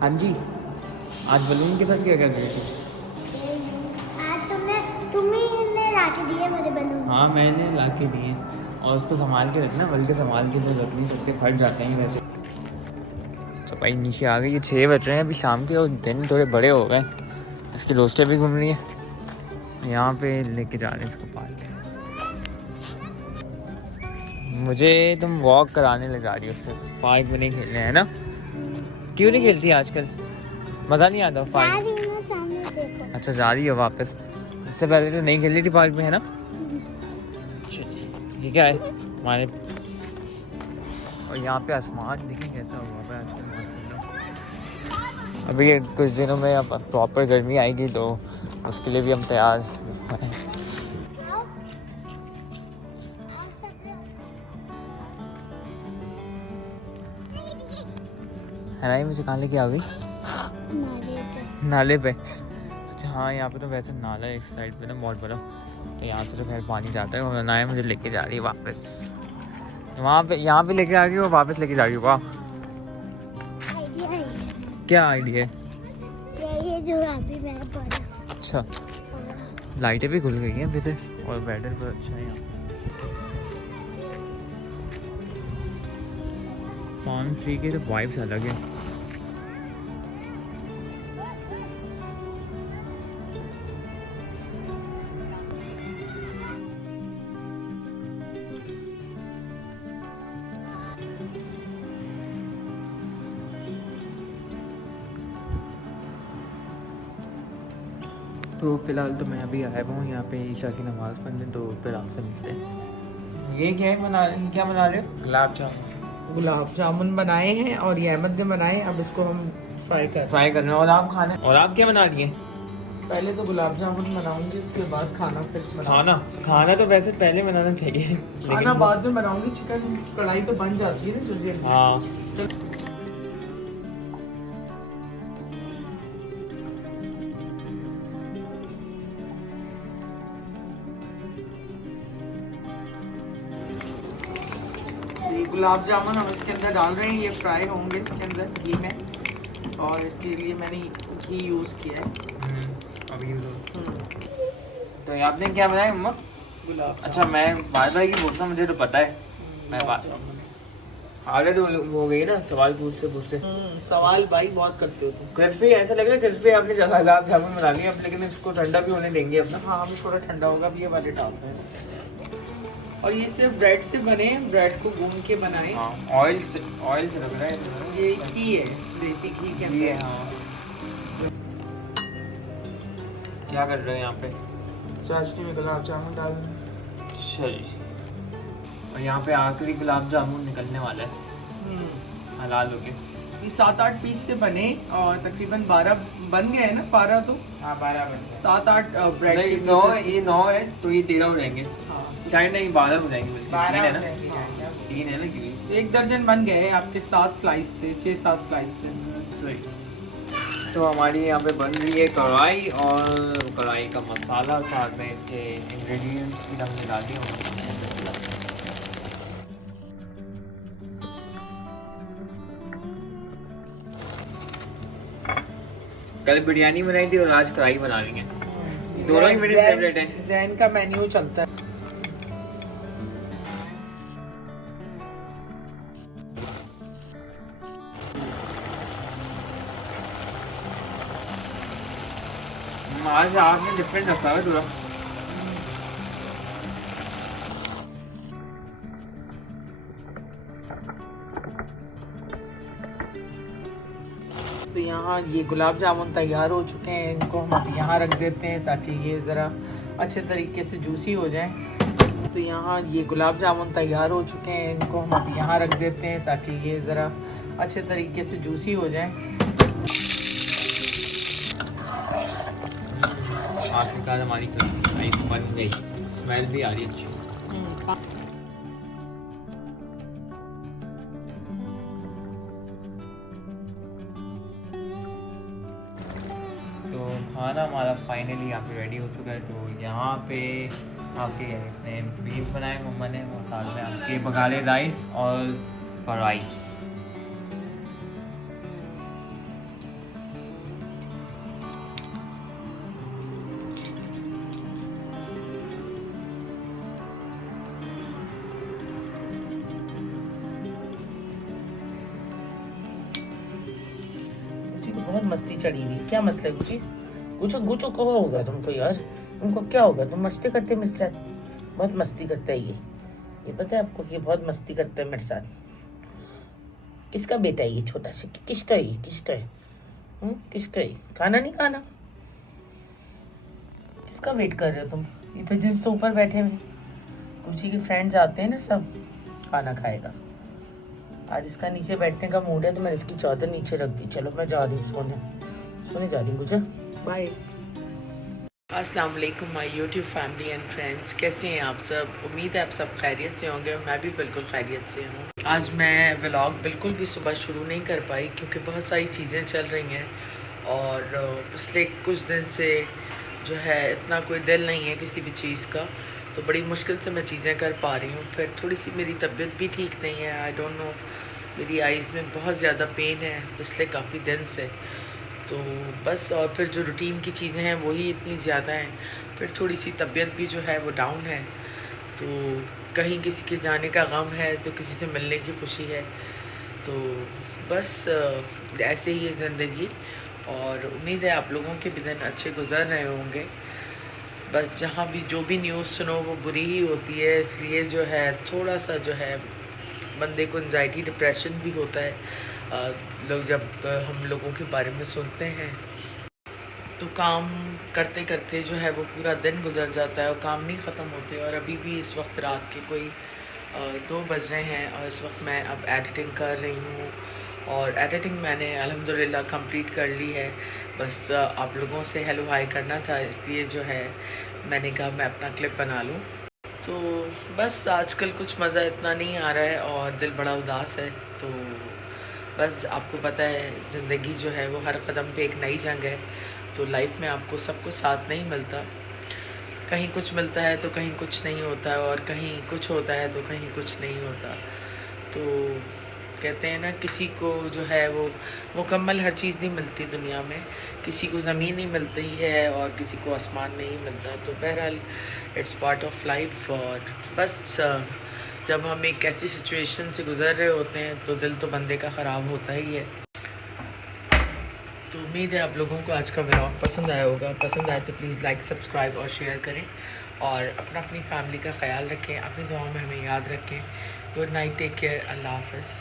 हाँ जी, आज बलून के साथ क्या कर रही थी? आज तुम्हें ला के दिए मेरे बलून। हाँ मैंने ला के दिए और उसको संभाल के रखना, बल्कि संभाल के तो रख नहीं सकते, फट जाते हैं वैसे। तो भाई नीचे आ गई, ये 6 बज रहे हैं अभी शाम के और दिन थोड़े बड़े हो गए। इसकी रोस्टें भी घूम रही है, यहाँ पे लेके जा रहे हैं इसको पार्क। मुझे तुम वॉक कराने ले जा रही हो, उससे पार्क में नहीं खेलने, है ना? क्यों नहीं खेलती आजकल? मज़ा नहीं आता पार्क? अच्छा जा रही हो वापस? इससे पहले तो नहीं खेल रही थी पार्क में, है ना? ये क्या है हमारे, और यहाँ पे आसमान देखिए कैसा हुआ है आजकल। अभी ये कुछ दिनों में अब प्रॉपर गर्मी आएगी तो उसके लिए भी हम तैयार हैं। है ना? ये मुझे कहाँ लेके आ गई? नाले पे। अच्छा हाँ, यहाँ पे तो वैसे नाला है एक साइड पे ना बहुत बड़ा, तो यहाँ से तो खैर पानी जाता है। और ना मुझे लेके जा रही है वापस वहाँ पे, यहाँ पे लेके आ गई और वापस लेके जा रही है। वाह, क्या आइडिया है? ये जो अभी मैंने पढ़ा। अच्छा, लाइटें भी खुल गई हैं अभी से और बैटर पर अच्छा है यहाँ। पाम ट्री के तो वाइब्स अलग है। तो फिलहाल तो मैं अभी आया हूँ यहाँ पे ईशा की नमाज़ पढ़ने, तो फिर आपसे मिलते हैं। ये क्या है, क्या बना रहे हो? गुलाब जामुन बनाए हैं और ये अहमद ने बनाए। अब इसको हम फ्राई कर रहे हो। और आप खाने, और आप क्या बना रही हैं? पहले तो गुलाब जामुन बनाऊंगी, उसके बाद खाना फिर खाना तो वैसे पहले बनाना चाहिए, खाना बाद में बनाऊंगी। चिकन कढ़ाई तो बन जाती है ना जल्दी। हाँ। गुलाब जामुन हम इसके अंदर डाल रहे हैं, ये फ्राई होंगे इसके अंदर घी में, और इसके लिए मैंने घी यूज़ किया है। अभी तो ये आपने क्या बनाया मम्मा? गुलाब। अच्छा, मैं बार की बोलता हूँ, मुझे तो पता है। मैं बात आगे तो हो गई ना, सवाल पूछते सवाल भाई बहुत करते हो तुम। क्रिस्पी ऐसा लग रहा है, क्रिस्पी आपने गुलाब जामुन बना लिया अब, लेकिन इसको ठंडा भी होने देंगे अपना। हाँ, अभी थोड़ा ठंडा होगा, अब ये वाले डालते हैं। और ये सिर्फ ब्रेड से बने, ब्रेड को गूंद के बनाए। हाँ, ऑयल से लग रहा है। ये घी है, देसी घी के अंदर। हाँ। क्या कर रहे हो यहाँ पे? चाशनी में गुलाब जामुन डाल रहे हैं। अच्छा जी। और यहाँ पे आखिरी गुलाब जामुन निकलने वाला है हलाल हो गए। ये 7-8 पीस से बने और तकरीबन 12 बन गए हैं ना। 12 तो हाँ 12 बन गए। 7-8 ब्रेड के 9, पीसेस। ये 9 है तो ये 13 हो जाएंगे। हाँ, चाहे नहीं 12 हो जाएंगे, 12 है ना? हो जाएंगे। 3 है ना, क्योंकि 1 दर्जन बन गए हैं आपके 7 स्लाइस से, 6-7 स्लाइस से। सही। तो हमारी यहाँ पे बन रही है कढ़ाई, और कढ़ाई का मसाला, साथ में इसके इंग्रेडिएंट्स भी हमने डाल दिए। कल बिरयानी बनाई थी और आज कढ़ाई बना रही है। दोनों ही मेरे फेवरेट हैं। जैन का मेन्यू चलता है। आज आपने डिफरेंट रखा है थोड़ा। तो यहाँ ये गुलाब जामुन तैयार हो चुके हैं, इनको हम यहाँ रख देते हैं ताकि ये ज़रा अच्छे तरीके से जूसी हो जाए। तो यहाँ ये गुलाब जामुन तैयार हो चुके हैं, इनको हम यहाँ रख देते हैं ताकि ये ज़रा अच्छे तरीके से जूसी हो जाए। आखिरकार हमारी कढ़ाई बन गई, स्मेल भी आ रही है अच्छी। तो खाना हमारा फाइनली यहाँ पे रेडी हो चुका है। तो यहाँ पे आपके बीफ बनाए मम्मा ने, और साथ में आपके बघारे राइस और कढ़ाई। मस्ती चढ़ी हुई? क्या मसला है गुची? गुचो गुचो को होगा तुमको यार, तुमको क्या होगा? तुम मस्ती करते मेरे साथ, बहुत मस्ती करता है ये पता है आपको, ये बहुत मस्ती करता है मेरे साथ। किसका बेटा है ये छोटा सा? किसका है? किसका है? किसका है? खाना नहीं खाना? किसका वेट कर रहे हो तुम? ये पे जिस ऊपर बैठे हुए गुची के फ्रेंड्स आते हैं ना, सब खाना खाएगा। आज इसका नीचे बैठने का मूड है तो मैंने इसकी चादर नीचे रख दी। चलो मैं जा रही हूँ सोने जा रही हूँ। गुजर बाय। अस्सलाम वालेकुम my YouTube family and friends, कैसे हैं आप सब? उम्मीद है आप सब खैरियत से होंगे। मैं भी बिल्कुल खैरियत से हूँ। आज मैं व्लॉग बिल्कुल भी सुबह शुरू नहीं कर पाई क्योंकि बहुत सारी चीज़ें चल रही हैं और पिछले कुछ दिन से जो है इतना कोई दिल नहीं है किसी भी चीज़ का, तो बड़ी मुश्किल से मैं चीज़ें कर पा रही हूँ। फिर थोड़ी सी मेरी तबीयत भी ठीक नहीं है, आई डोंट नो, मेरी आइज़ में बहुत ज़्यादा पेन है पिछले काफ़ी दिन से, तो बस। और फिर जो रूटीन की चीज़ें हैं वही इतनी ज़्यादा हैं, फिर थोड़ी सी तबीयत भी जो है वो डाउन है, तो कहीं किसी के जाने का गम है तो किसी से मिलने की खुशी है, तो बस ऐसे ही है ज़िंदगी। और उम्मीद है आप लोगों के भी दिन अच्छे गुजर रहे होंगे। बस जहाँ भी जो भी न्यूज़ सुनो वो बुरी ही होती है, इसलिए जो है थोड़ा सा जो है बंदे को एंजाइटी डिप्रेशन भी होता है। लोग जब हम लोगों के बारे में सुनते हैं तो काम करते करते जो है वो पूरा दिन गुजर जाता है और काम नहीं ख़त्म होते। और अभी भी इस वक्त रात के कोई 2 बज रहे हैं और इस वक्त मैं अब एडिटिंग कर रही हूँ और एडिटिंग मैंने अल्हम्दुलिल्लाह कंप्लीट कर ली है। बस आप लोगों से हेलो हाय करना था, इसलिए जो है मैंने कहा मैं अपना क्लिप बना लूँ। तो बस आजकल कुछ मज़ा इतना नहीं आ रहा है और दिल बड़ा उदास है। तो बस आपको पता है ज़िंदगी जो है वो हर कदम पे एक नई जंग है, तो लाइफ में आपको सब कुछ साथ नहीं मिलता, कहीं कुछ मिलता है तो कहीं कुछ नहीं होता है, और कहीं कुछ होता है तो कहीं कुछ नहीं होता। तो कहते हैं ना, किसी को जो है वो मुकम्मल हर चीज़ नहीं मिलती दुनिया में, किसी को ज़मीन नहीं मिलती है और किसी को आसमान नहीं मिलता। तो बहरहाल इट्स पार्ट ऑफ लाइफ। और बस जब हम एक ऐसी सिचुएशन से गुज़र रहे होते हैं तो दिल तो बंदे का ख़राब होता ही है। तो उम्मीद है आप लोगों को आज का व्लॉग पसंद आया होगा। पसंद आए तो प्लीज़ लाइक सब्सक्राइब और शेयर करें और अपनी फैमिली का ख्याल रखें, अपनी दुआओं में हमें याद रखें। गुड नाइट, टेक केयर, अल्लाह हाफ़िज़।